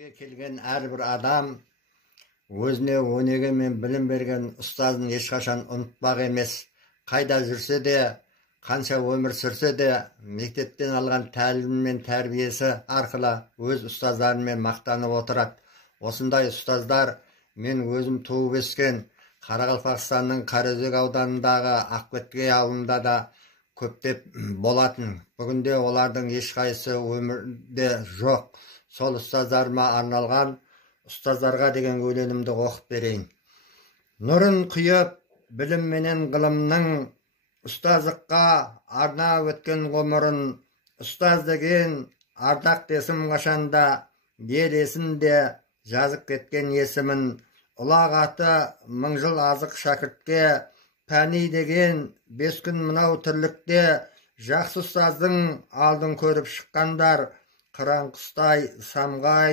Дүниеге келген әрбір адам өзіне өнеге мен білім берген ұстазын ешқашан ұмытпақ емес. Қайда жүрсе де, қанша өмір сүрсе де, мектептен алған тәлімі мен тәрбиесі арқылы өз ұстаздарымен мақтанып отырады. Осындай ұстаздар мен өзім туып өскен Қарақалпақстанның Қараөзек ауданындағы Ақбеткей ауылында да көптеп болатын. Бүгінде олардың ешқайсысы өмірде жоқ. Сол ұстаздарыма арналған ұстаздарға деген өлеңімді оқып берейін. Нұрын құйып білім менен ғылымның, ұстаздыққа арнап өткен ғұмырын, ұстаз деген ардақ десім қашанда, ел есінде жазып кеткен есімін. Ұлақ аты мың жыл азық шәкіртке, пәни деген 5 күн мынау тірлікте. Жақсы ұстаздың алдын көріп шыққандар, қыран құстай самғай